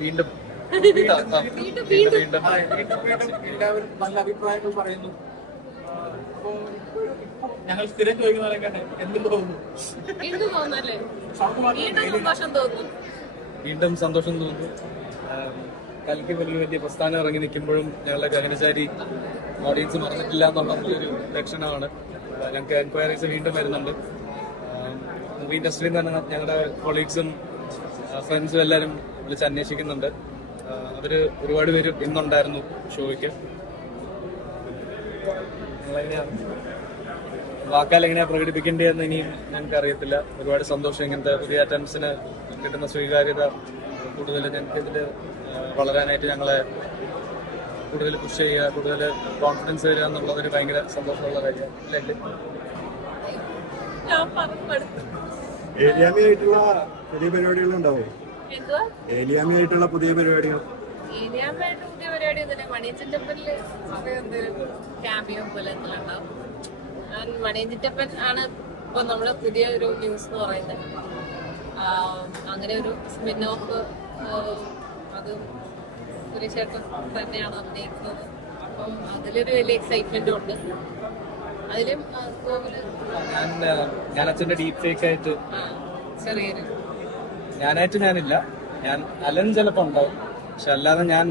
വീണ്ടും വീണ്ടും എല്ലാവരും നല്ല അഭിപ്രായങ്ങൾ പറയുന്നു. അപ്പോ ഞങ്ങൾ സ്ഥിരം ചോദിക്കുന്നവരൊക്കെ എന്ത് തോന്നുന്നു? എന്ത് തോന്നുന്നു. വീണ്ടും സന്തോഷം തോന്നുന്നു. കൽക്കി വലിയ വലിയ പ്രസ്ഥാനം ഇറങ്ങി നിൽക്കുമ്പോഴും ഞങ്ങളുടെ ഗഗനചാരി ഓഡിയൻസ് മറന്നിട്ടില്ല എന്നുള്ള ഒരു ലക്ഷണമാണ്. ഞങ്ങൾക്ക് എൻക്വയറീസ് വീണ്ടും വരുന്നുണ്ട്. മൂവി ഇൻഡസ്ട്രിയിൽ തന്നെ ഞങ്ങളുടെ കൊളീഗ്സും ഫ്രണ്ട്സും എല്ലാവരും വിളിച്ച് അന്വേഷിക്കുന്നുണ്ട്. അവർ ഒരുപാട് പേര് ഇന്നുണ്ടായിരുന്നു ഷോയ്ക്ക്. വാക്കാൽ എങ്ങനെയാ പ്രകടിപ്പിക്കേണ്ടതെന്ന് ഇനിയും ഞങ്ങൾക്ക് അറിയത്തില്ല ഒരുപാട് സന്തോഷം ഇങ്ങനത്തെ പുതിയ അറ്റംപ്സിന് കിട്ടുന്ന സ്വീകാര്യത കൂടുതൽ ഞങ്ങൾക്ക് ഇതിൽ വളരാനായിട്ട് ഞങ്ങളെ കൂടുതൽ പുഷ് ചെയ്യുക കൂടുതൽ കോൺഫിഡൻസ് തരിക എന്നുള്ളതൊരു ഭയങ്കര സന്തോഷമുള്ള കാര്യമാണ്. അല്ലേ ഞാൻ പറഞ്ഞു മടുത്തു ആയിട്ടുള്ള പുതിയ പരിപാടികൾ ഉണ്ടാവും? എന്തുവാ? ഏലിയാമി ആയിട്ടുള്ള പുതിയ പരിപാടികൾ. ഏരിയാമ്പായിട്ട് പുതിയ പരിപാടി ഒന്നുമില്ല. എന്തെങ്കിലും ക്യാമ്പിയോ പോലെ എന്തെങ്കിലും ഉണ്ടാവും. മണിയഞ്ചിറ്റപ്പൻ ആണ് ഇപ്പൊ നമ്മുടെ പുതിയ ഒരു ന്യൂസ് എന്ന് പറയുന്നത്. അങ്ങനെ ഒരു സ്പിൻ ഓഫ് അത് സുരേഷേട്ടൻ തന്നെയാണ് അഭിനയിക്കുന്നത്. അപ്പം അതിലൊരു വലിയ എക്സൈറ്റ്മെന്റും ഉണ്ട്. അതിലും ഞാൻ ഡീപ് ഫേക്ക് ആയിട്ട് ചെറിയൊരു ഞാനായിട്ട് ഞാനില്ല. ഞാൻ അലൻ ചിലപ്പോ ഉണ്ടാവും. പക്ഷെ അല്ലാതെ ഞാൻ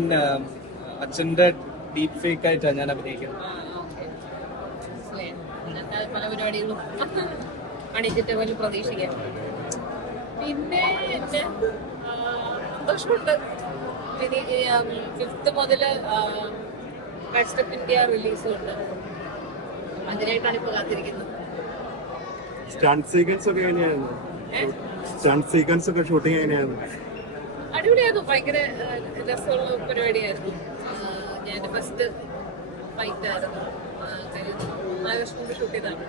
അച്ഛന്റെ ഡീപ് ഫേക്ക് ആയിട്ടാണ് ഞാൻ അഭിനയിക്കുന്നത് ആ, ഓക്കേ. മനസ്സിലായി. അങ്ങനത്തെ പല പരിപാടികളും പോലെ പ്രതീക്ഷിക്കാം. പിന്നെ എന്റെ ആ, സന്തോഷമുണ്ട്. ഫിഫ്ത്ത് മുതൽ ബെസ്റ്റ് ഓഫ് ഇന്ത്യ റിലീസും ഉണ്ട്. അതിനായിട്ടാണ് ഇപ്പൊ കാത്തിരിക്കുന്നത്. സ്റ്റണ്ട് സീക്വൻസ് ഒക്കെ എങ്ങനെയായിരുന്നു? സ്റ്റണ്ട് സീക്വൻസ് ഒക്കെ ഷൂട്ടിംഗ് എങ്ങനെയായിരുന്നു? അടിപൊളിയായിരുന്നു. ഭയങ്കര രസമുള്ള പരിപാടിയായിരുന്നു. ഞാൻ ഫസ്റ്റ് ഫൈറ്റ് ആയിരുന്നു ആ, കാര്യം നാല് വർഷം മുമ്പ് ഷൂട്ട് ചെയ്തതാണ്.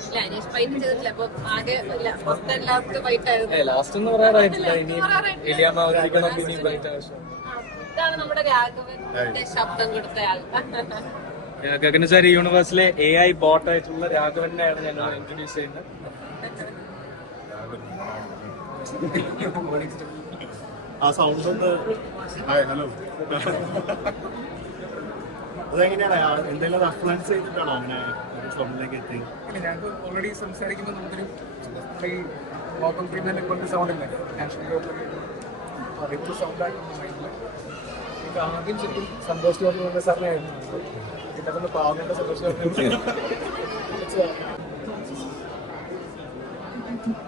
ഇല്ല അനീഷ് ഫൈറ്റ് ചെയ്തിട്ടില്ല. അപ്പൊ ആകെ ഇല്ല ഫസ്റ്റ് ആൻഡ് ലാസ്റ്റ് ഫൈറ്റ് ആയിരുന്നു. ലാസ്റ്റ് എന്ന് പറയാറായിട്ടില്ല ഇനി പറയാറായിട്ടില്ല. എലിയാമ്മ അവതരിക്കണം പിന്നെ ഫൈറ്റ് ആവശ്യം. ആ, ഇതാണ് നമ്മുടെ രാഘവന്റെ ശബ്ദം കൊടുത്ത ആൾ. ഗഗനചാരി യൂണിവേഴ്സിലെ എ ഐ ബോട്ട് ആയിട്ടുള്ള രാഘവനെയാണ് ഞങ്ങൾ ഇൻട്രൊഡ്യൂസ് ചെയ്യുന്നത്. ആ സൗണ്ട് ഒന്ന് ഹലോ അതെങ്ങനെയാണ്? എന്തെങ്കിലും റെഫറൻസ് ചെയ്തിട്ടാണോ അങ്ങനെ ഒരു സൗണ്ടിലേക്ക് എത്തി ഇല്ല ഞങ്ങൾക്ക് ഓൾറെഡി സംസാരിക്കുമ്പോൾ നമുക്കൊരു ഈ ഓപ്പൺ പ്രീമിയറിനെ കൊണ്ട് സൗണ്ട് ഇല്ല? നാഷണൽ അപ്പോൾ അതിപ്പോൾ സൗണ്ടായിട്ട് മൈൻഡിൽ എനിക്ക് ആദ്യം ശരിക്കും സന്തോഷ് ജോർജ് കൊണ്ട് സാറിനെ ആയിരുന്നു പിന്നെ കൊണ്ട് പാവങ്ങളുടെ സന്തോഷ് ജോർജ്.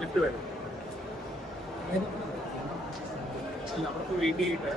ലിഫ്റ്റ് വരും അവിടെ പോയി വെയിറ്റ് ചെയ്തിട്ട്